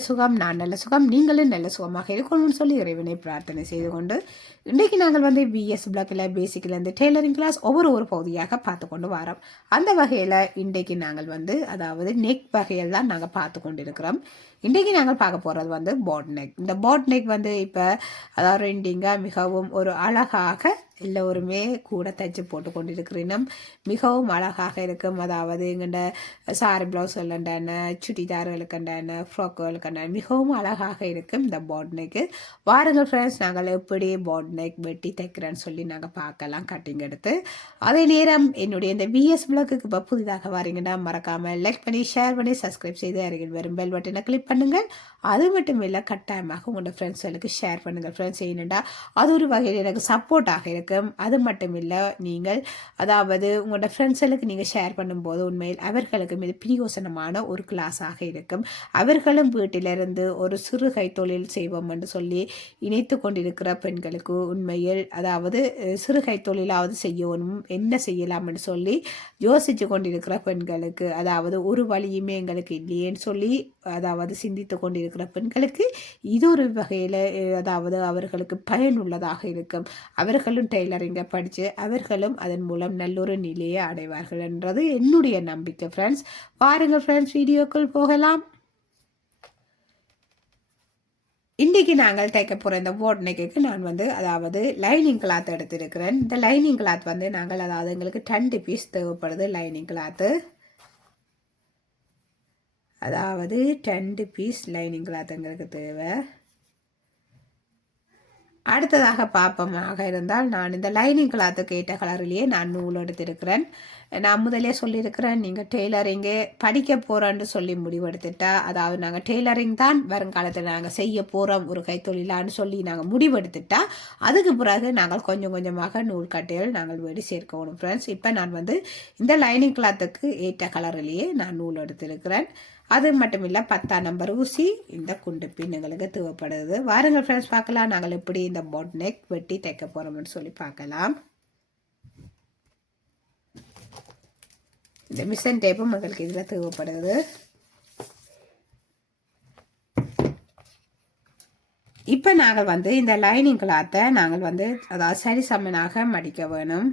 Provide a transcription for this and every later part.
எல்லாரும் எப்படி சுகம் நான் நல்ல சுகம் நீங்களும் நல்ல சுகமாக இருக்கணும்னு சொல்லி இறைவனை பிரார்த்தனை செய்து கொண்டு இன்றைக்கு நாங்கள் வந்து பிஎஸ் பிளாக்கில் பேசிக்கில் இருந்து டெய்லரிங் கிளாஸ் ஒவ்வொரு ஒரு பகுதியாக பார்த்து கொண்டு வரோம். அந்த வகையில் இன்றைக்கு நாங்கள் வந்து அதாவது நெக் வகையில் தான் நாங்கள் பார்த்து கொண்டு இருக்கிறோம் இன்றைக்கு நாங்கள் பார்க்க போகிறது வந்து பாட் நெக் இந்த பாட் நெக் வந்து இப்போ அதாவது ரெண்டிங்காக மிகவும் ஒரு அழகாக எல்லோருமே கூட தைச்சு போட்டு கொண்டிருக்கிறேனும் மிகவும் அழகாக இருக்கும். அதாவது எங்கள்ட சாரி ப்ளவுஸ்களுண்டான சுடிதார்களுக்குண்டான ஃப்ராக்குகளுக்குண்டான மிகவும் அழகாக இருக்கும் இந்த பாட் நெக்கு வாருங்கள் ஃப்ரெண்ட்ஸ் நாங்கள் எப்படி பாட் நெக் வெட்டி தைக்கிறேன்னு சொல்லி நாங்கள் பார்க்கலாம். கட்டிங் எடுத்து. அதே நேரம் என்னுடைய இந்த விஎஸ் பிளாக்குக்கு இப்போ புதிதாக வரீங்கன்னா மறக்காமல் லைக் பண்ணி ஷேர் பண்ணி சப்ஸ்கிரைப் செய்து அருகில் வரும் பெல் பட்டனை கிளிக் பண்ணுங்கள். அது மட்டும் இல்லை கட்டாயமாக உங்களோட ஃப்ரெண்ட்ஸ்களுக்கு ஷேர் பண்ணுங்கள். ஃப்ரெண்ட்ஸ் ஏனெண்டா அது ஒரு வகையில் எனக்கு சப்போர்ட்டாக இருக்கும். அது மட்டும் இல்லை நீங்கள் அதாவது உங்களோட ஃப்ரெண்ட்ஸ்களுக்கு நீங்கள் ஷேர் பண்ணும்போது உண்மையில் அவர்களுக்கு மிக பிரியோசனமான ஒரு கிளாஸாக இருக்கும். அவர்களும் வீட்டிலிருந்து ஒரு சிறு கைத்தொழில் செய்வோம் என்று சொல்லி இணைத்து கொண்டிருக்கிற பெண்களுக்கு உண்மையில் அதாவது சிறு கைத்தொழிலாவது செய்யணும் என்ன செய்யலாம் என்று சொல்லி யோசித்து கொண்டிருக்கிற பெண்களுக்கு அதாவது ஒரு வழியுமே எங்களுக்கு இல்லையேன்னு சொல்லி அதாவது சிந்தித்து கொண்டிருக்கிற பெண்களுக்கு இது ஒரு வகையில் அதாவது அவர்களுக்கு பயனுள்ளதாக இருக்கும். அவர்களும் டெய்லரிங்கை படித்து அவர்களும் அதன் மூலம் நல்லொரு நிலையை அடைவார்கள் என்றது என்னுடைய நம்பிக்கை ஃப்ரெண்ட்ஸ் பாருங்கள் ஃப்ரெண்ட்ஸ் வீடியோக்குள் போகலாம். இன்றைக்கி நாங்கள் தைக்க போகிற இந்த போட் நெக்குக்கு நான் வந்து அதாவது லைனிங் கிளாத் எடுத்திருக்கிறேன். இந்த லைனிங் கிளாத் வந்து நாங்கள் அதாவது எங்களுக்கு ரெண்டு பீஸ் தேவைப்படுது லைனிங் கிளாத்து அதாவது ரெண்டு பீஸ் லைனிங் கிளாத் எங்களுக்கு தேவை. அடுத்ததாக பார்ப்போமாக இருந்தால் நான் இந்த லைனிங் கிளாத்து கேட்ட கலரிலேயே நான் நூல் எடுத்திருக்கிறேன். நான் முதலே சொல்லியிருக்கிறேன் நீங்கள் டெய்லரிங்கே படிக்க போகிறோன்னு சொல்லி முடிவெடுத்துட்டா அதாவது நாங்கள் டெய்லரிங் தான் வருங்காலத்தில் நாங்கள் செய்ய போகிறோம் ஒரு கைத்தொழிலான்னு சொல்லி நாங்கள் முடிவெடுத்துட்டா அதுக்கு பிறகு நாங்கள் கொஞ்சம் கொஞ்சமாக நூல் கட்டைகள் நாங்கள் வேடி சேர்க்கணும். ஃப்ரெண்ட்ஸ் இப்போ நான் வந்து இந்த லைனிங் கிளாத்துக்கு ஏற்ற கலர்லேயே நான் நூல் எடுத்திருக்கிறேன். அது மட்டும் இல்லை பத்தாம் நம்பர் ஊசி இந்த குண்டு பின்னுங்களுக்கு தேவைப்படுது. வாருங்கள் ஃப்ரெண்ட்ஸ் பார்க்கலாம். நாங்கள் எப்படி இந்த பாட் நெக் வெட்டி தைக்க போகிறோம்னு சொல்லி பார்க்கலாம். இந்த மிஷன் டேப்பும் எங்களுக்கு இதில் தேவைப்படுது. இப்போ நாங்கள் வந்து இந்த லைனிங் கிளாத்தை நாங்கள் வந்து அதாவது சரி சமனாக மடிக்க வேணும்.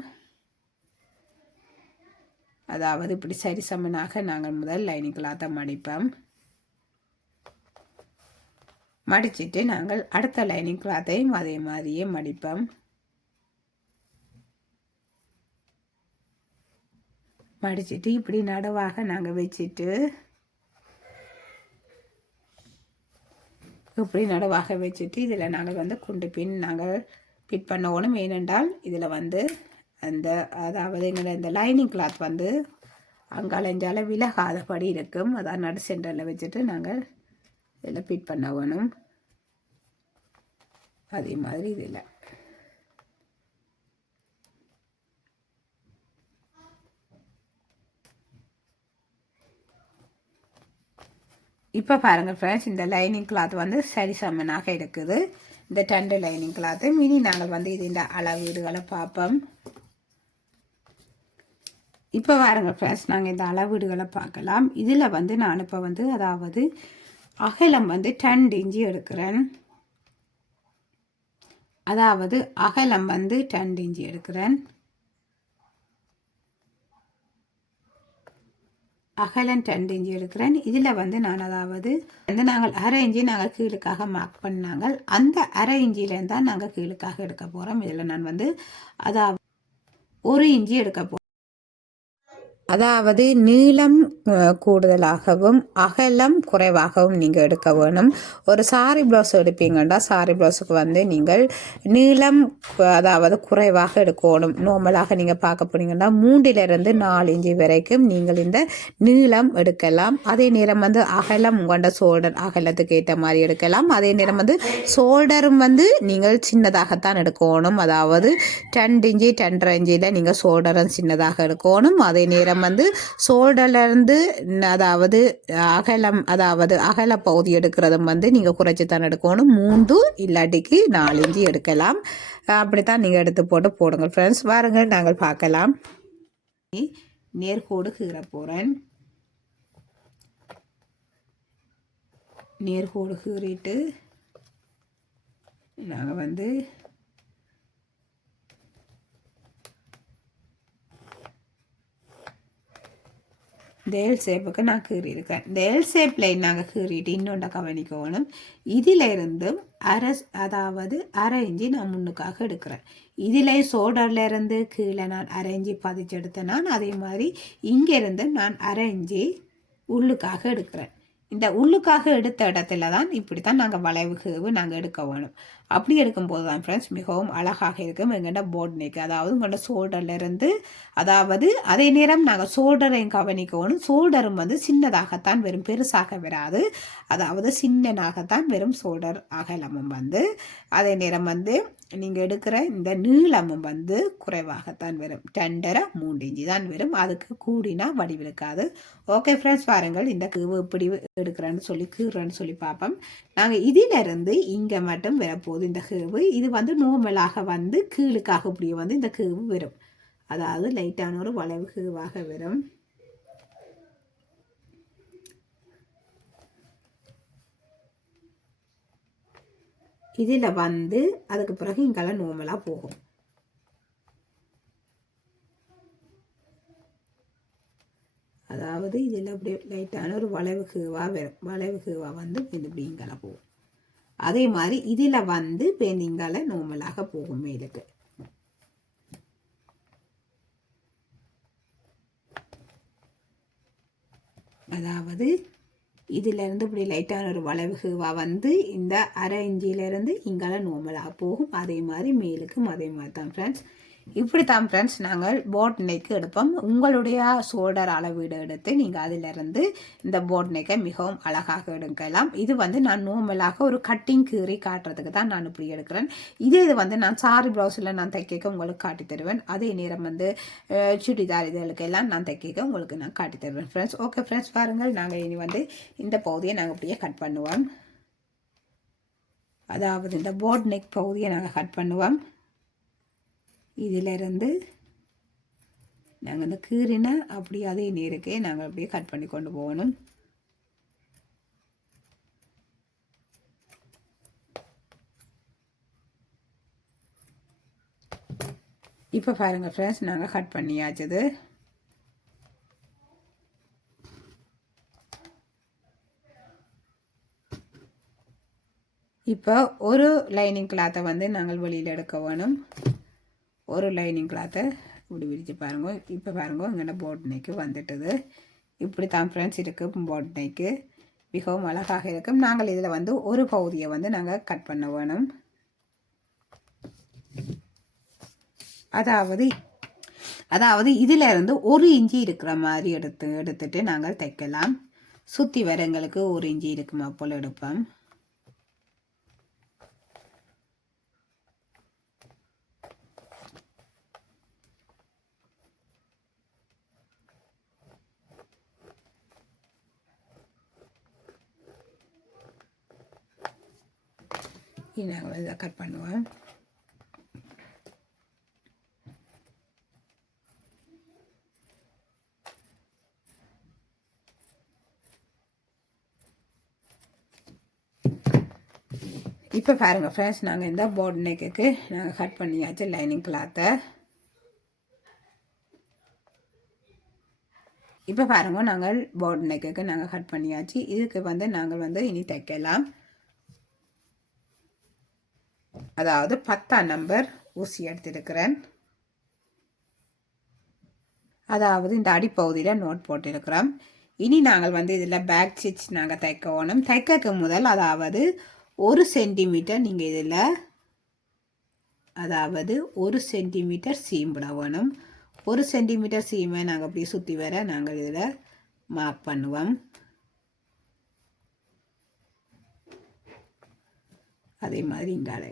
அதாவது இப்படி சரிசமனாக நாங்கள் முதல் லைனிங் தான் மடிப்போம் மடிச்சிட்டு நாங்கள் அடுத்த லைனிங் கிளாத்தையும் அதே மாதிரியே மடிப்போம். மடிச்சிட்டு இப்படி நடுவாக நாங்கள் வச்சுட்டு இப்படி நடுவாக வச்சுட்டு இதில் நாங்கள் வந்து குண்டு பின் நாங்கள் ஃபிட் பண்ணணும் ஏனென்றால் இதில் வந்து அந்த அதாவது எங்களை இந்த லைனிங் கிளாத் வந்து அங்காலஞ்சால விலகாதபடி இருக்கும். அதான் நடு சென்டரில் வச்சுட்டு நாங்கள் இதில் ஃபிட் பண்ண வேணும். அதே மாதிரி இதில் இப்போ பாருங்கள் ஃப்ரெண்ட்ஸ் இந்த லைனிங் கிளாத் வந்து சரி சமனாக இருக்குது. இந்த டண்டு லைனிங் கிளாத்து மினி நாங்கள் வந்து இது இந்த அளவீடுகளை பார்ப்போம். இப்போ பாருங்க ஃப்ரெண்ட்ஸ் நாங்கள் இந்த அளவீடுகளை பார்க்கலாம். இதில் வந்து நான் இப்போ வந்து அதாவது அகலம் வந்து டென் இஞ்சி எடுக்கிறேன். அதாவது அகலம் வந்து டென் இஞ்சி எடுக்கிறேன். அகலம் டென் இஞ்சி எடுக்கிறேன். இதில் வந்து நான் அதாவது வந்து நாங்கள் அரை இஞ்சி நாங்கள் கீழுக்காக மார்க் பண்ணாங்க. அந்த அரை இஞ்சியிலேருந்து தான் நாங்கள் கீழுக்காக எடுக்க போகிறோம் இதில் நான் வந்து அதாவது ஒரு இஞ்சி எடுக்க போகிறோம் அதாவது நீளம் கூடுதலாகவும் அகலம் குறைவாகவும் நீங்கள் எடுக்க வேணும். ஒரு சாரி ப்ளவுஸ் எடுப்பீங்கன்னா சாரி ப்ளவுஸுக்கு வந்து நீங்கள் நீளம் அதாவது குறைவாக எடுக்கணும். நார்மலாக நீங்கள் பார்க்க போனீங்கன்னா மூன்றிலிருந்து நாலு இஞ்சி வரைக்கும் நீங்கள் இந்த நீளம் எடுக்கலாம். அதே நேரம் வந்து அகலம் கொண்ட ஷோல்டர் அகலத்துக்கு ஏற்ற மாதிரி எடுக்கலாம். அதே நேரம் வந்து ஷோல்டரும் வந்து நீங்கள் சின்னதாகத்தான் எடுக்கணும். அதாவது ரெண்டு இஞ்சி ரெண்டரை இஞ்சியில் நீங்கள் ஷோல்டரும் சின்னதாக எடுக்கணும். அதே நேரம் வந்து ஷோல்டர்லேருந்து அதாவது அகலம் அதாவது அகல பகுதி எடுக்கிறதும் வந்து நீங்கள் குறைச்சி தான் எடுக்கணும். மூன்று இல்லாட்டிக்கு நாலு இஞ்சி எடுக்கலாம். அப்படித்தான் நீங்கள் எடுத்து போட்டு போடுங்க ஃப்ரெண்ட்ஸ் வாருங்கள் நாங்கள் பார்க்கலாம். நேர்கோடு கீற போகிறேன் நேர்கோடு கீறிட்டு நாங்கள் வந்து தேல் சேப்புக்கு நான் கீறியிருக்கேன். தேல் எல் நாங்கள் கீறிட்டு இன்னொன்று கவனிக்கணும். இதில் இருந்தும் அரை அதாவது அரை இஞ்சி நான் முன்னுக்காக எடுக்கிறேன். இதில் சோடர்லேருந்து கீழே நான் அரை இஞ்சி பதிச்செடுத்தேன் நான் அதே மாதிரி இங்கேருந்து நான் அரை இஞ்சி உள்ளுக்காக எடுக்கிறேன். இந்த உள்ளுக்காக எடுத்த இடத்துல தான் இப்படி தான் நாங்கள் வளைவு நாங்கள் எடுக்க வேணும். அப்படி எடுக்கும்போது தான் ஃப்ரெண்ட்ஸ் மிகவும் அழகாக இருக்கும். எங்கள்கிட்ட போட் நெக் அதாவது உங்களோட ஷோல்டர்லேருந்து அதாவது அதே நேரம் நாங்கள் ஷோல்டரையும் கவனிக்கணும். ஷோல்டரும் வந்து சின்னதாகத்தான் வெறும் பெருசாக வராது. அதாவது சின்னனாகத்தான் வெறும் ஷோல்டர் அகலமும் வந்து. அதே நேரம் வந்து நீங்கள் எடுக்கிற இந்த நீளமும் வந்து குறைவாகத்தான் வரும். ரெண்டரை மூன்று இஞ்சி தான் வரும். அதுக்கு கூடினா வடிவிருக்காது ஓகே ஃப்ரெண்ட்ஸ் பாருங்கள் இந்த கீவு இப்படி எடுக்கிறேன்னு சொல்லி கீறுறேன்னு சொல்லி பார்ப்போம். நாங்கள் இதிலிருந்து இங்கே மட்டும் போகுது இந்த கீவு. இது வந்து நோமலாக வந்து கீழுக்காக இப்படி வந்து இந்த கீவு வரும். அதாவது லைட்டான ஒரு வளைவு கீவாக வரும். இதில் வந்து அதுக்கு பிறகு இங்கெல்லாம் நோமலாக போகும். அதாவது இதில் அப்படி லைட்டான ஒரு வளைவு கீவாக வரும். வளைவு கீவாக வந்து இப்படி இங்கெல்லாம் போகும். அதே மாதிரி இதில் வந்து பேந்திங்கால நோமலாக போகும் மேலுக்கு. அதாவது இதிலிருந்து இப்படி லைட்டான ஒரு வளைவுகுவா வந்து இந்த அரை இஞ்சியிலேருந்து இங்கால நோமலாக போகும். அதே மாதிரி மேலுக்கும் அதே மாதிரி தான் ஃப்ரெண்ட்ஸ் இப்படி தான் ஃப்ரெண்ட்ஸ் நாங்கள் போட் நெக் எடுப்போம். உங்களுடைய ஷோல்டர் அளவீடு எடுத்து நீங்கள் அதிலிருந்து இந்த போட் நெக்கை மிகவும் அழகாக எடுக்கலாம். இது வந்து நான் நோமலாக ஒரு கட்டிங் கீறி காட்டுறதுக்கு தான் நான் இப்படி எடுக்கிறேன். இதே இது வந்து நான் சாரி ப்ளவுஸில் நான் தைக்க உங்களுக்கு காட்டி தருவேன். அதே நேரம் வந்து சுடிதார் இதுகளுக்கெல்லாம் நான் தைக்க உங்களுக்கு நான் காட்டி தருவேன் ஃப்ரெண்ட்ஸ் ஓகே ஃப்ரெண்ட்ஸ் பாருங்கள். நாங்கள் இனி வந்து இந்த பகுதியை நாங்கள் இப்படியே கட் பண்ணுவோம். அதாவது இந்த போட் நெக் பகுதியை நாங்கள் கட் பண்ணுவோம். இதிலிருந்து நாங்கள் இந்த கீரினை அப்படியே அதே நீருக்கே நாங்கள் அப்படியே கட் பண்ணி கொண்டு போகணும். இப்போ பாருங்கள் ஃப்ரெண்ட்ஸ் நாங்கள் கட் பண்ணியாச்சுது. இப்போ ஒரு லைனிங் கிளாத்தை வந்து நாங்கள் வெளியில் எடுக்க வேணும். ஒரு லைனிங் கிளாத்தை இப்படி விரித்து பாருங்க. இப்போ பாருங்க இங்கே போட் நெக்கு வந்துட்டது. இப்படி தான் ஃப்ரெண்ட்ஸ் இருக்குது போட் நெக்கு மிகவும் அழகாக இருக்கும். நாங்கள் இதில் வந்து ஒரு பகுதியை வந்து நாங்கள் கட் பண்ண வேணும். அதாவது அதாவது இதில் இருந்து ஒரு இஞ்சி இருக்கிற மாதிரி எடுத்து எடுத்துட்டு நாங்கள் தைக்கலாம். சுற்றி வரங்களுக்கு ஒரு இஞ்சி இருக்குமா போல் எடுப்போம். நாங்கள் இதை கட் பண்ணுவோம் இப்போ பாருங்கள் ஃப்ரெண்ட்ஸ் நாங்கள் இந்த போர்டு நெக்குக்கு நாங்கள் கட் பண்ணியாச்சு லைனிங் கிளாத்தை இப்போ பாருங்க நாங்கள் போர்டு நெக்குக்கு நாங்கள் கட் பண்ணியாச்சு. இதுக்கு வந்து நாங்கள் வந்து இனி தைக்கலாம். அதாவது பத்தாம் நம்பர் ஊசி எடுத்திருக்கிறேன். அதாவது இந்த அடிப்பகுதியில் நோட் போட்டிருக்கிறோம். இனி நாங்கள் வந்து இதில் பேக் ஸ்டிச் நாங்கள் தைக்கணும். தைக்க முதல் அதாவது ஒரு சென்டிமீட்டர் நீங்கள் இதில் அதாவது ஒரு சென்டிமீட்டர் சீம்பிட வேணும் ஒரு சென்டிமீட்டர் சீமை நாங்கள் அப்படி சுற்றி வர நாங்கள் இதில் மார்க் பண்ணுவோம். அதே மாதிரி இங்காலே.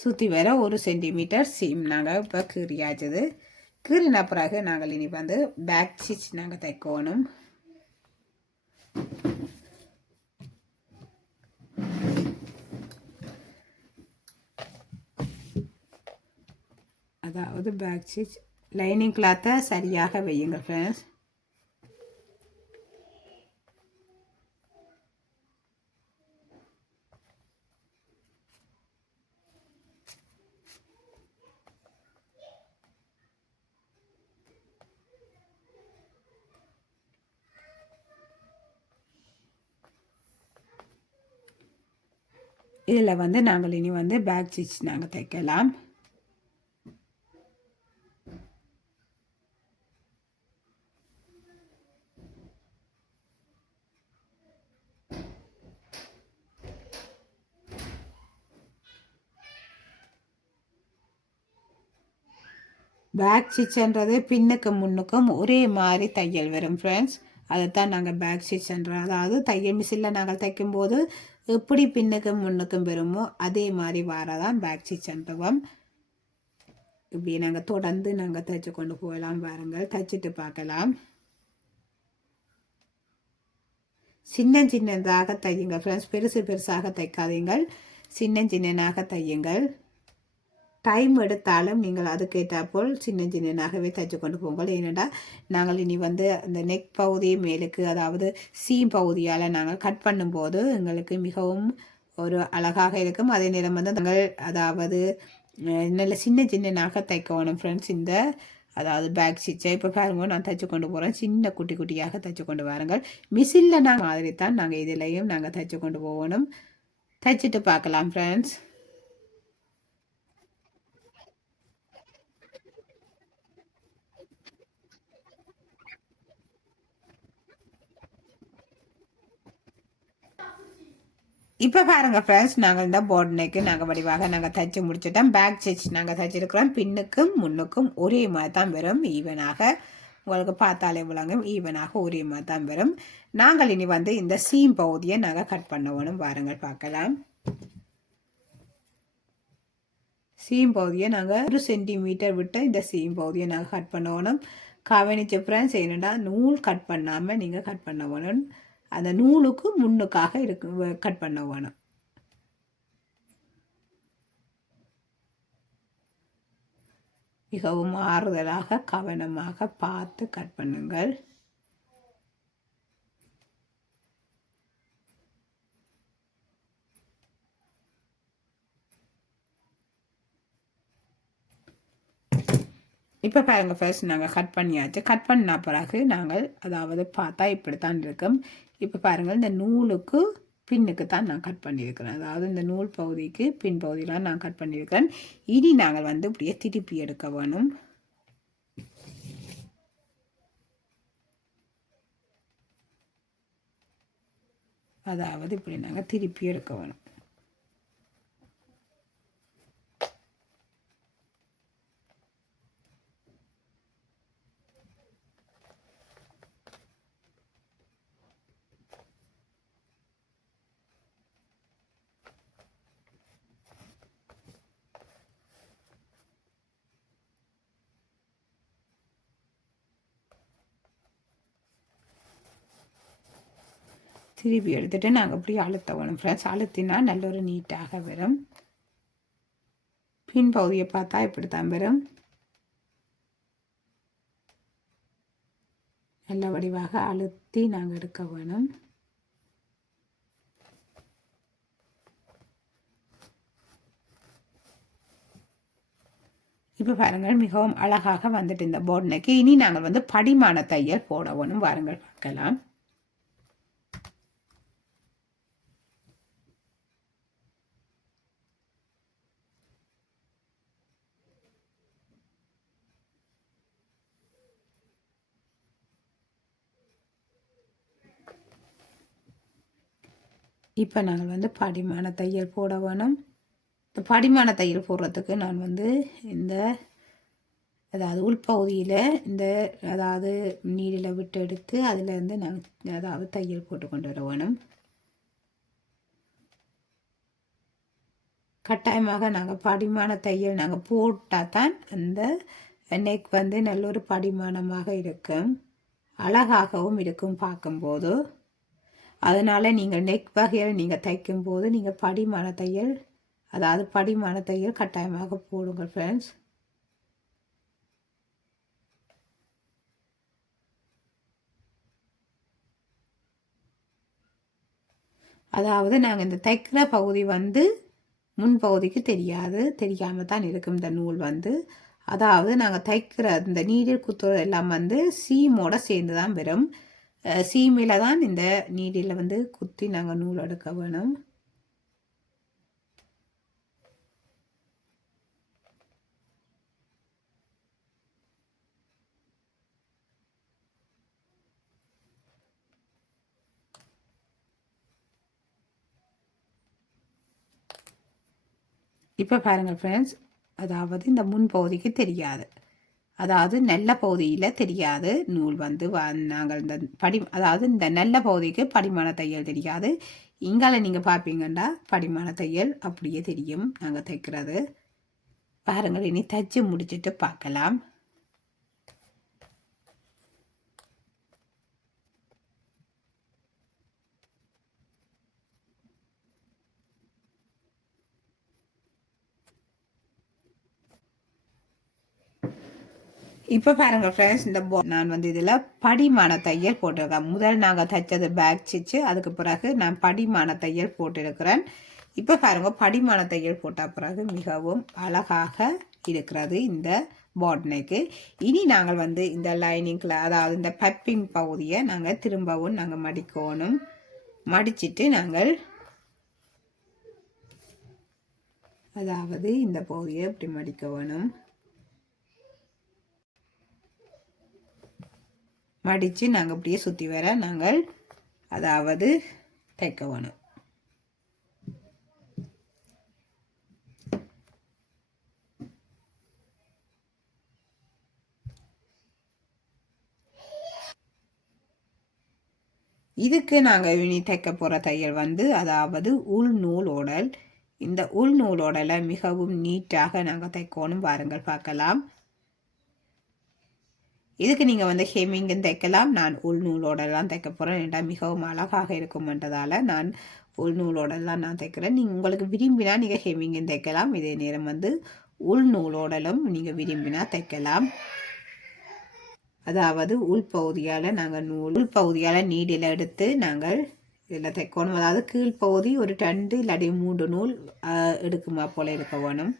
சுற்றி வர ஒரு சென்டிமீட்டர் சீம் நாங்கள் இப்போ கீறியாச்சது. கீறின பிறகு நாங்கள் இனி வந்து பேக் ஸ்டிச் நாங்கள் தைக்கணும். அதாவது பேக் ஸ்டிச் லைனிங் கிளாத்தை சரியாக வையுங்க ஃப்ரெண்ட்ஸ் இதில் வந்து நாங்கள் இனி வந்து பேக் ஸ்டிச் நாங்கள் தைக்கலாம். பேக் ஸ்டிச்ன்றது பின்னுக்கும் முன்னுக்கும் ஒரே மாதிரி தையல் வரும் ஃப்ரெண்ட்ஸ் அதைத்தான் நாங்கள் பேக் ஸ்டிச்ன்றோம் அதாவது தையல் மிஷினில் நாங்கள் தைக்கும்போது எப்படி பின்னுக்கும் முன்னுக்கும் பெறுமோ அதே மாதிரி வாரதான் பேக் ஸ்டிச்ன்றோம் இப்படி நாங்கள் தொடர்ந்து நாங்கள் தைச்சு கொண்டு போகலாம் பாருங்கள். தைச்சிட்டு பார்க்கலாம். சின்ன சின்னதாக தையுங்கள். ஃப்ரெண்ட்ஸ் பெருசு பெருசாக தைக்காதீங்கள். சின்ன சின்னனாக தையுங்கள். டைம் எடுத்தாலும் நீங்கள் அதுக்கேற்றாப்போல் சின்ன சின்னனாகவே தைச்சு கொண்டு போங்கள். ஏனென்றால் நாங்கள் இனி வந்து அந்த நெக் பகுதி மேலுக்கு அதாவது சீம் பகுதியால் நாங்கள் கட் பண்ணும்போது எங்களுக்கு மிகவும் ஒரு அழகாக இருக்கும். அதே நேரம் வந்து நாங்கள் அதாவது நல்ல சின்ன சின்னனாக தைக்கணும் ஃப்ரெண்ட்ஸ் இந்த அதாவது பேக் ஸ்டிச்சை இப்போ பாருங்க நான் தைச்சு கொண்டு போகிறேன் சின்ன குட்டி குட்டியாக தைச்சு கொண்டு வாருங்கள். மிஷினில் நாங்கள் மாதிரி தான் நாங்கள் இதிலையும் நாங்கள் தைச்சு கொண்டு போகணும். தைச்சிட்டு பார்க்கலாம் ஃப்ரெண்ட்ஸ் இப்போ பாருங்கள் ஃப்ரெண்ட்ஸ் நாங்கள் இந்த போர்ட் நெக்கு நாங்கள் வடிவாக நாங்கள் தைச்சி முடிச்சிட்டோம். பேக் ஸ்டிச் நாங்கள் தைச்சிருக்கிறோம். பின்னுக்கும் முன்னுக்கும் ஒரே மாதிரி தான் வரும். ஈவனாக உங்களுக்கு பார்த்தாலே விளங்கும். ஈவனாக ஒரே மாதிரி தான் வரும். நாங்கள் இனி வந்து இந்த சீம் பகுதியை நாங்கள் கட் பண்ணணும் பாருங்கள் பார்க்கலாம். சீம் பகுதியை நாங்கள் ஒரு சென்டிமீட்டர் விட்டு இந்த சீம் பகுதியை நாங்கள் கட் பண்ணணும். கவனிச்ச ஃப்ரெண்ட்ஸ் என்னென்னா நூல் கட் பண்ணாமல் நீங்கள் கட் பண்ண வேணும் அந்த நூலுக்கு முன்னுக்காக இருக்கு கட் பண்ண வேணும். மிகவும் ஆறுதலாக கவனமாக பார்த்து கட் பண்ணுங்கள். இப்போ பாருங்கள் ஃபர்ஸ்ட் நாங்கள் கட் பண்ணியாச்சு. கட் பண்ண பிறகு நாங்கள் அதாவது பார்த்தா இப்படி தான் இருக்கும். இப்போ பாருங்கள் இந்த நூலுக்கு பின்னுக்கு தான் நான் கட் பண்ணியிருக்கிறேன். அதாவது இந்த நூல் பகுதிக்கு பின் பகுதியெலாம் நான் கட் பண்ணியிருக்கிறேன். இனி நாங்கள் வந்து இப்படியே திருப்பி எடுக்க வேணும். அதாவது இப்படி நாங்கள் திருப்பி எடுக்க வேணும். திருப்பி எடுத்துகிட்டு நாங்கள் அப்படியே அழுத்தணும் ஃப்ரெண்ட்ஸ் அழுத்தினா நல்ல ஒரு நீட்டாக வரும். பின் பகுதியை பார்த்தா இப்படி தான் வரும். நல்ல வடிவாக அழுத்தி நாங்கள் எடுக்க வேணும். இப்போ பாருங்கள் மிகவும் அழகாக வந்துட்டு இந்த போர்டு இனி நாங்கள் வந்து படிமான தையல் போட வேணும்? வாருங்கள் பார்க்கலாம். இப்போ நாங்கள் வந்து படிமான தையல் போட வேணும். இந்த படிமான தையல் போடுறதுக்கு நான் வந்து இந்த அதாவது உள்பகுதியில் இந்த அதாவது நீரில் விட்டு எடுத்து அதிலேருந்து நாங்கள் அதாவது தையல் போட்டு கொண்டு வர வேணும். கட்டாயமாக நாங்கள் படிமான தையல் நாங்கள் போட்டால் தான் அந்த நெக் வந்து நல்ல ஒரு படிமானமாக இருக்கும். அழகாகவும் இருக்கும் பார்க்கும்போது. அதனால் நீங்கள் நெக் வகையில் நீங்கள் தைக்கும்போது நீங்கள் படிமான தையல் அதாவது படிமான தையல் கட்டாயமாக போடுங்கள் ஃப்ரெண்ட்ஸ் அதாவது நாங்கள் இந்த தைக்கிற பகுதி வந்து முன்பகுதிக்கு தெரியாது. தெரியாமல் தான் இருக்கும் இந்த நூல் வந்து. அதாவது நாங்கள் தைக்கிற இந்த நீரில் குத்துறது எல்லாம் வந்து சீமோட சேர்ந்து தான் வரும். சீமையில் தான் இந்த நீடில் வந்து குத்தி நாங்கள் நூல் எடுக்க வேணும். இப்போ பாருங்கள் ஃப்ரெண்ட்ஸ் அதாவது இந்த முன்பகுதிக்கு தெரியாது. அதாவது நல்ல பகுதியில் தெரியாது. நூல் வந்து நாங்கள் இந்த படி அதாவது இந்த நல்ல பகுதிக்கு படிமான தையல் தெரியாது. இங்கால நீங்கள் பார்ப்பீங்கன்னா படிமான தையல் அப்படியே தெரியும் நாங்கள் தைக்கிறது. பாருங்கள் இனி தைச்சு முடிச்சுட்டு பார்க்கலாம். இப்போ பாருங்கள் ஃப்ரெண்ட்ஸ் இந்த போ நான் வந்து இதில் படிமான தையல் போட்டிருக்கேன். முதல் நாங்கள் தைச்சது பேக் சிச்சு அதுக்கு பிறகு நான் படிமான தையல் போட்டிருக்கிறேன். இப்போ பாருங்கள் படிமான தையல் போட்ட பிறகு மிகவும் அழகாக இருக்கிறது இந்த பாட்னைக்கு இனி நாங்கள் வந்து இந்த லைனிங்கில் அதாவது இந்த பப்பிங் பகுதியை நாங்கள் திரும்பவும் நாங்கள் மடிக்கணும். மடிச்சிட்டு நாங்கள் அதாவது இந்த பகுதியை இப்படி மடிக்க வேணும் மடித்து நாங்கள் அப்படியே சுற்றி வர நாங்கள் அதாவது தைக்க வேணும் இதுக்கு நாங்கள் இனி தைக்க போகிற தையல் வந்து அதாவது உள் நூல் ஓடல். இந்த உள் நூல் ஓடலை மிகவும் நீட்டாக நாங்கள் தைக்கணும். பாருங்கள் பார்க்கலாம். இதுக்கு நீங்கள் வந்து ஹெமிங்கும் தைக்கலாம். நான் உள் நூலோடலாம் தைக்க போகிறேன் ஏன்டா மிகவும் அழகாக இருக்கும்ன்றதால நான் உள் நூலோடலாம் நான் தைக்கிறேன். நீங்கள் உங்களுக்கு விரும்பினா நீங்கள் ஹெமிங்கும் தைக்கலாம். இதே நேரம் வந்து உள் நூலோடலும் நீங்கள் விரும்பினா தைக்கலாம். அதாவது உள்பகுதியால் நாங்கள் நூல் உள்பகுதியால் நீடில் எடுத்து நாங்கள் இதில் தைக்கணும். அதாவது கீழ்ப்பகுதி ஒரு ரெண்டு இல்லாட்டி மூன்று நூல் எடுக்குமா போல் இருக்க வேணும்.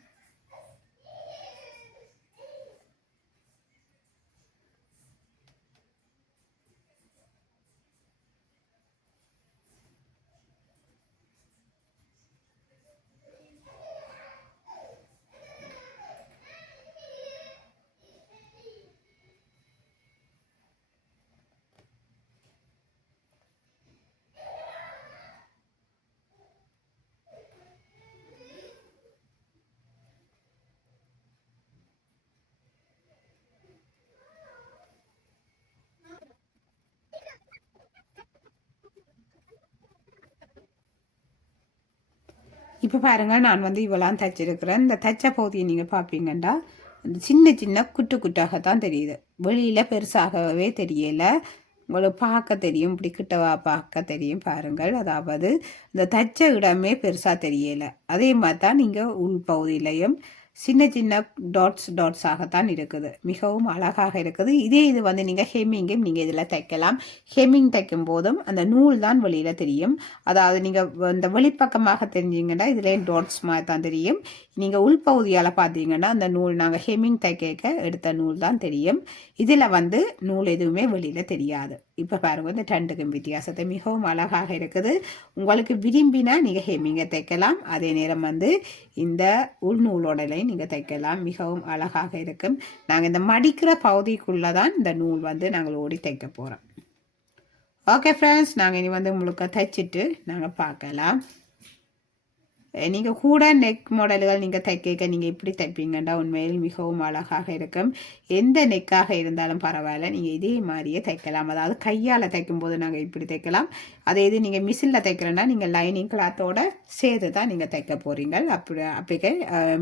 இப்போ பாருங்கள் நான் வந்து இவ்வளோலாம் தைச்சிருக்கிறேன். இந்த தைச்ச பகுதியை நீங்கள் பார்ப்பீங்கண்டா இந்த சின்ன சின்ன குட்டு குட்டாக தான் தெரியுது. வெளியில் பெருசாகவே தெரியலை. உங்களுக்கு பார்க்க தெரியும் இப்படி கிட்டவா பார்க்க தெரியும் பாருங்கள். அதாவது இந்த தைச்ச இடமே பெருசாக தெரியலை. அதே மாதிரி தான் நீங்கள் உள் பகுதியிலையும் சின்ன சின்ன டாட்ஸ் டாட்ஸாகத்தான் இருக்குது. மிகவும் அழகாக இருக்குது. இதே இது வந்து நீங்கள் ஹெம்மிங்கும் நீங்கள் இதில் தைக்கலாம். ஹெம்மிங் தைக்கும் போதும் அந்த நூல் தான் வெளியில் தெரியும். அதாவது நீங்கள் இந்த வெளிப்பக்கமாக தெரிஞ்சிங்கன்னா இதில் டாட்ஸ் மாதிரி தான் தெரியும். நீங்கள் உள்பகுதியால் பார்த்தீங்கன்னா அந்த நூல் நாங்கள் ஹெம்மிங் தைக்க எடுத்த நூல் தான் தெரியும். இதில் வந்து நூல் எதுவுமே வெளியில் தெரியாது. இப்போ பாருங்க இந்த ரெண்டுக்கும் வித்தியாசத்தை மிகவும் அழகாக இருக்குது. உங்களுக்கு விரும்பினா நீங்கள் ஹெம்மிங்கை தைக்கலாம். அதே நேரம் வந்து இந்த உள்நூலோடலையும் நீங்கள் தைக்கலாம். மிகவும் அழகாக இருக்கும். நாங்கள் இந்த மடிக்கிற பகுதிக்குள்ளே தான் இந்த நூல் வந்து நாங்கள் ஓடி தைக்க போகிறோம் ஓகே ஃப்ரெண்ட்ஸ் நாங்கள் இனி வந்து முழுக்க தைச்சிட்டு நாங்கள் பார்க்கலாம். Eh, நீங்கள் கூட நெக் மாடல்கள் நீங்கள் தைக்க நீங்கள் இப்படி தைப்பீங்கன்னா உண்மையில் மிகவும் அழகாக இருக்கும். எந்த நெக்காக இருந்தாலும் பரவாயில்ல நீங்கள் இதே மாதிரியே தைக்கலாம். அதாவது கையால் தைக்கும்போது நாங்கள் இப்படி தைக்கலாம். அதே இது நீங்கள் மிஷினில் தைக்கிறேன்னா நீங்கள் லைனிங் கிளாத்தோட சேர்த்து தான் நீங்கள் தைக்க போகிறீங்க அப்படி அப்படிக்க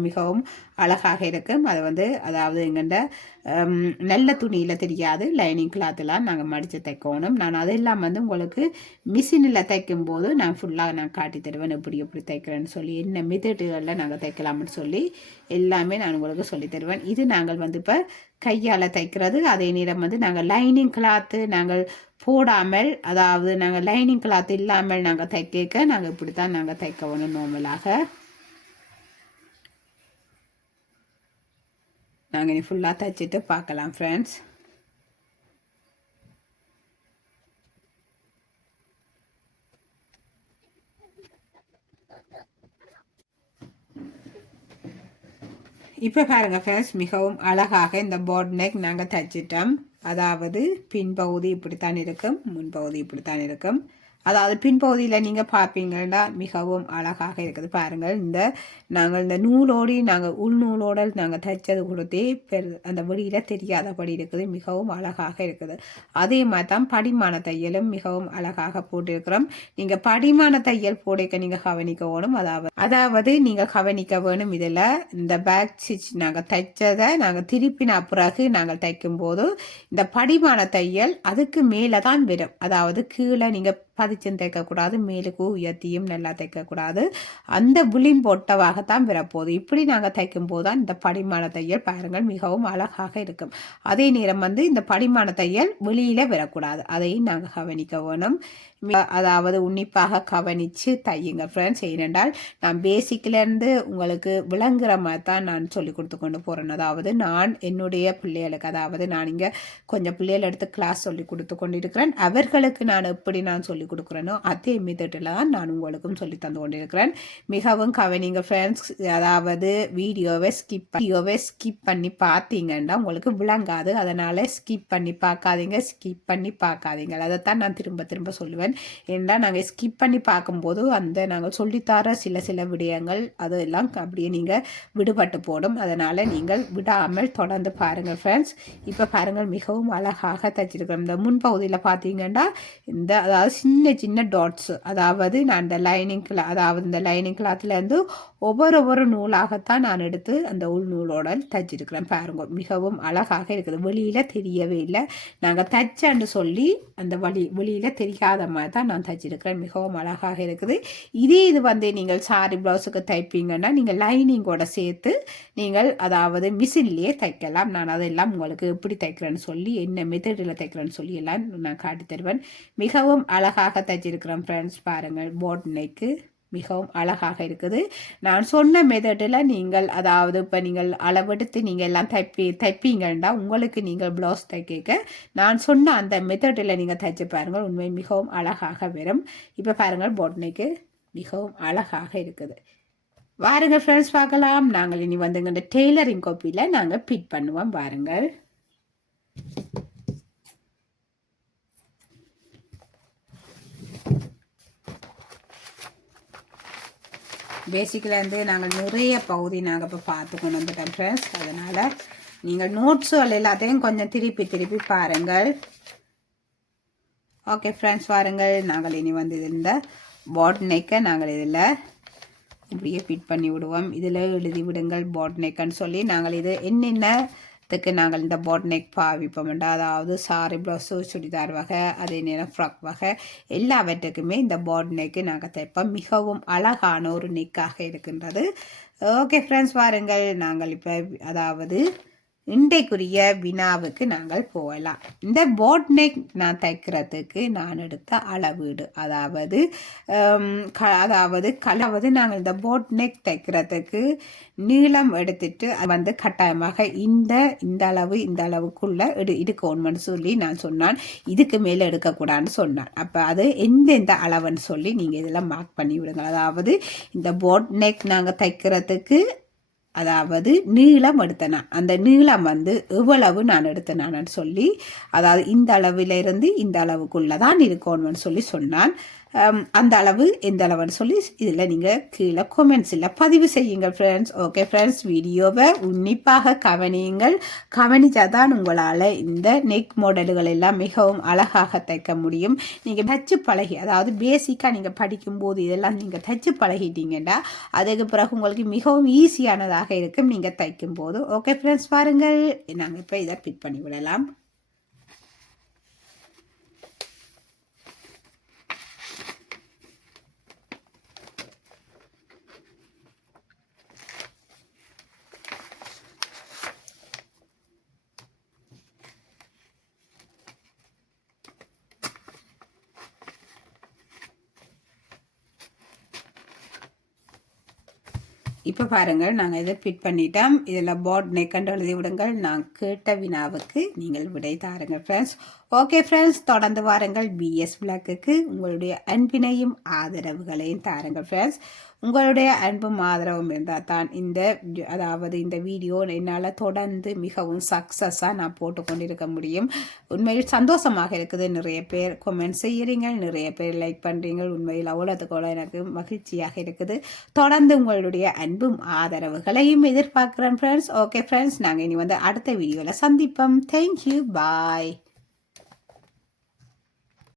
மிகவும் அழகாக இருக்கும். அது வந்து அதாவது எங்கள்ட நல்ல துணியில் தெரியாது. லைனிங் கிளாத்லாம் நாங்கள் மடித்து தைக்கணும். நான் அதெல்லாம் வந்து உங்களுக்கு மிஷினில் தைக்கும்போது நான் ஃபுல்லாக நான் காட்டி தருவேன். எப்படி எப்படி தைக்கிறேன்னு சொல்லி என்ன மெத்தடுகளில் நாங்கள் தைக்கலாம்னு சொல்லி எல்லாமே நான் உங்களுக்கு சொல்லி தருவேன். இது நாங்கள் வந்து இப்போ கையால் தைக்கிறது. அதே நேரம் வந்து நாங்கள் லைனிங் கிளாத்து நாங்கள் போடாமல் அதாவது நாங்கள் லைனிங் கிளாத் இல்லாமல் நாங்கள் தைக்க நாங்கள் இப்படி தான் நாங்கள் தைக்கணும் நோமலாக நார்மலாக நாங்கள் இனி ஃபுல்லாக தைச்சிட்டு பார்க்கலாம் ஃப்ரெண்ட்ஸ் இப்போ பாருங்கள் ஃப்ரெண்ட்ஸ் மிகவும் அழகாக இந்த போர்ட் நெக் நாங்கள் தைச்சிட்டோம். அதாவது பின்பகுதி இப்படித்தான் இருக்கும் முன்பகுதி இப்படித்தான் இருக்கும். அதாவது பின்பகுதியில் நீங்கள் பார்ப்பீங்கன்னா மிகவும் அழகாக இருக்குது. பாருங்கள் இந்த நாங்கள் இந்த நூலோடி நாங்கள் உள்நூலோட நாங்கள் தைச்சது கொடுத்து பெரு அந்த வெளியில் தெரியாதபடி இருக்குது. மிகவும் அழகாக இருக்குது. அதே மாதிரி தான் படிமான தையலும் மிகவும் அழகாக போட்டிருக்கிறோம். நீங்கள் படிமான தையல் போடைக்க நீங்கள் கவனிக்க வேணும். அதாவது அதாவது நீங்கள் கவனிக்க வேணும். இதில் இந்த பேக் ஸ்டிச் நாங்கள் தைச்சதை நாங்கள் திருப்பின பிறகு நாங்கள் தைக்கும் போது இந்த படிமான தையல் அதுக்கு மேலே தான் வரும். அதாவது கீழே நீங்கள் பதிச்சும் தைக்கக்கூடாது மேலுக்கு உயர்த்தியும் நல்லா தைக்கக்கூடாது அந்த விளிம்போட்டவாகத்தான் வரப்போகுது இப்படி நாங்கள் தைக்கும் போது தான் இந்த படிமான தையல் பாருங்கள் மிகவும் அழகாக இருக்கும். அதே நேரம் வந்து இந்த படிமான தையல் வெளியில் வரக்கூடாது. அதையும் நாங்கள் கவனிக்க வேணும். அதாவது உன்னிப்பாக கவனித்து தையுங்க ஃப்ரெண்ட்ஸ் ஏனென்றால் நான் பேசிக்லேருந்து உங்களுக்கு விளங்குற மாதிரி தான் நான் சொல்லி கொடுத்து கொண்டு போகிறேன் அதாவது நான் என்னுடைய பிள்ளைகளுக்கு அதாவது நான் இங்கே கொஞ்சம் பிள்ளைகள் எடுத்து கிளாஸ் சொல்லி கொடுத்து கொண்டு இருக்கிறேன் அவர்களுக்கு நான் எப்படி நான் சொல்லி கொடுக்குறேனோ அதே மெத்தடில் தான் நான் உங்களுக்கும் சொல்லி தந்து கொண்டிருக்கிறேன். மிகவும் கவனிங்க ஃப்ரெண்ட்ஸ் அதாவது வீடியோவை ஸ்கிப் வீடியோவை ஸ்கிப் பண்ணி பார்த்தீங்கன்னா உங்களுக்கு விளங்காது. அதனால் ஸ்கிப் பண்ணி பார்க்காதீங்க ஸ்கிப் பண்ணி பார்க்காதீங்க. அதைத்தான் நான் திரும்ப திரும்ப சொல்லுவேன். ஏன்னா நாங்கள் ஸ்கிப் பண்ணி பார்க்கும்போது அந்த நாங்கள் சொல்லித்தர சில சில விடயங்கள் அதெல்லாம் அப்படியே நீங்கள் விடுபட்டு போடும். அதனால் நீங்கள் விடாமல் தொடர்ந்து பாருங்கள் ஃப்ரெண்ட்ஸ் இப்போ பாருங்கள் மிகவும் அழகாக தைச்சிருக்கிறோம். இந்த முன்பகுதியில் பார்த்தீங்கன்னா இந்த அதாவது சின்ன சின்ன டாட்ஸ் அதாவது நான் இந்த லைனிங் கிளா அதாவது இந்த லைனிங் கிளாத்லேருந்து ஒவ்வொரு ஒவ்வொரு நூலாகத்தான் நான் எடுத்து அந்த உள் நூலோட தைச்சிருக்கிறேன் பாருங்க மிகவும் அழகாக இருக்குது. வெளியில் தெரியவே இல்லை. நாங்கள் தைச்சேன்னு சொல்லி அந்த வழி வெளியில் தெரியாத மாதிரி தான் நான் தைச்சிருக்கிறேன். மிகவும் அழகாக இருக்குது. இதே இது வந்து நீங்கள் சாரி ப்ளவுஸுக்கு தைப்பீங்கன்னா நீங்கள் லைனிங்கோட சேர்த்து நீங்கள் அதாவது மிஷின்லேயே தைக்கலாம். நான் அதெல்லாம் உங்களுக்கு எப்படி தைக்கிறேன்னு சொல்லி என்ன மெத்தடில் தைக்கிறேன்னு சொல்லி எல்லாம் நான் காட்டி தருவேன் மிகவும் அழகாக தைச்சிருக்கிறேன் ஃப்ரெண்ட்ஸ் பாருங்கள் போட் நெக்கு மிகவும் அழகாக இருக்குது. நான் சொன்ன மெதடில் நீங்கள் அதாவது இப்போ நீங்கள் அளவெடுத்து நீங்கள் எல்லாம் தைப்பி தைப்பீங்கன்னா உங்களுக்கு நீங்கள் ப்ளவுஸ் தைக்க. நான் சொன்ன அந்த மெத்தடில் நீங்கள் தைச்சு பாருங்கள் உண்மை மிகவும் அழகாக வரும். இப்போ பாருங்கள் பொட்னைக்கு மிகவும் அழகாக இருக்குது. வாருங்கள் ஃப்ரெண்ட்ஸ் பார்க்கலாம். நாங்கள் இனி வந்துங்க இந்த டெய்லரிங் கோப்பியில் நாங்கள் பிட் பண்ணுவோம் பாருங்கள் பேசிக்கிலேருந்து நாங்கள் நிறைய பகுதி நாங்கள் இப்போ பார்த்து கொண்டு வந்துட்டோம் ஃப்ரெண்ட்ஸ் அதனால் நீங்கள் நோட்ஸுகள் எல்லாத்தையும் கொஞ்சம் திருப்பி திருப்பி பாருங்கள். ஓகே ஃப்ரெண்ட்ஸ் பாருங்கள் நாங்கள் இனி வந்து இந்த பாட் நெக்கை நாங்கள் இதில் இப்படியே ஃபிட் பண்ணி விடுவோம். இதில் எழுதி விடுங்கள் பாட் நெக்குன்னு சொல்லி நாங்கள் இது என்னென்ன அதுக்கு நாங்கள் இந்த போட் நெக் பாவிப்போம் அதாவது சாரி ப்ளவுஸு சுடிதார் வகை அதே நேரம் ஃப்ராக் வகை எல்லாவற்றுக்குமே இந்த போட் நெக்கு நாங்கள் தைப்போம். மிகவும் அழகான ஒரு நெக்காக இருக்கின்றது. ஓகே ஃப்ரெண்ட்ஸ் பாருங்கள் நாங்கள் இப்போ அதாவது இன்றைக்குரிய வினாவுக்கு நாங்கள் போகலாம். இந்த போட் நெக் நான் தைக்கிறதுக்கு நான் எடுத்த அளவீடு. அதாவது க அதாவது கலாவது நாங்கள் இந்த போட் நெக் தைக்கிறதுக்கு நீளம் எடுத்துட்டு வந்து கட்டாயமாக இந்த இந்த அளவு இந்த அளவுக்குள்ள எடு இருக்கணும்னு சொல்லி நான் சொன்னான். இதுக்கு மேலே எடுக்கக்கூடாதுன்னு சொன்னான். அப்போ அது எந்த எந்த அளவுன்னு சொல்லி நீங்கள் இதெல்லாம் மார்க் பண்ணி விடுங்க அதாவது இந்த போட் நெக் நாங்கள் தைக்கிறதுக்கு அதாவது நீளம் எடுத்தேனா. அந்த நீளம் வந்து எவ்வளவு நான் எடுத்தேனான்னு சொல்லி அதாவது இந்த அளவிலிருந்து இந்த அளவுக்குள்ளே தான் இருக்கணும்னு சொல்லி சொன்னான். அந்த அளவு எந்த அளவுன்னு சொல்லி இதில் நீங்கள் கீழே கொமெண்ட்ஸில் பதிவு செய்யுங்கள் ஃப்ரெண்ட்ஸ் ஓகே ஃப்ரெண்ட்ஸ் வீடியோவை உன்னிப்பாக கவனியுங்கள். கவனித்தா தான் உங்களால் இந்த நெக் மாடல்கள் எல்லாம் மிகவும் அழகாக தைக்க முடியும். நீங்கள் தச்சு பழகி அதாவது பேசிக்காக நீங்கள் படிக்கும்போது இதெல்லாம் நீங்கள் தச்சு பழகிட்டீங்கன்னா அதுக்கு பிறகு உங்களுக்கு மிகவும் ஈஸியானதாக இருக்கும் நீங்கள் தைக்கும்போது. ஓகே ஃப்ரெண்ட்ஸ் பாருங்கள். நாங்கள் இப்போ இதை ஃபிட் பண்ணி விடலாம். இப்போ பாருங்கள் நாங்கள் இதை ஃபிட் பண்ணிட்டோம். இதில் போர்ட் நெக்கண்டு எழுதி விடுங்கள். நான் கேட்ட வினாவுக்கு நீங்கள் விடை தாருங்கள் ஃப்ரெண்ட்ஸ் ஓகே ஃப்ரெண்ட்ஸ் தொடர்ந்து வாருங்கள் பிஎஸ் விளக்குக்கு உங்களுடைய அன்பினையும் ஆதரவுகளையும் தாருங்கள் ஃப்ரெண்ட்ஸ் உங்களுடைய அன்பும் ஆதரவும் இருந்தால் தான் இந்த அதாவது இந்த வீடியோ என்னால் தொடர்ந்து மிகவும் சக்ஸஸாக நான் போட்டு கொண்டிருக்க முடியும். உண்மையில் சந்தோஷமாக இருக்குது. நிறைய பேர் கொமெண்ட் செய்கிறீங்க நிறைய பேர் லைக் பண்ணுறீங்க உண்மையில் அவ்வளோத்துக்கு எனக்கு மகிழ்ச்சியாக இருக்குது. தொடர்ந்து உங்களுடைய அன்பும் ஆதரவுகளையும் எதிர்பார்க்குறேன் ஃப்ரெண்ட்ஸ் ஓகே ஃப்ரெண்ட்ஸ் நாங்கள் இனி வந்து அடுத்த வீடியோவில் சந்திப்போம். Thank you bye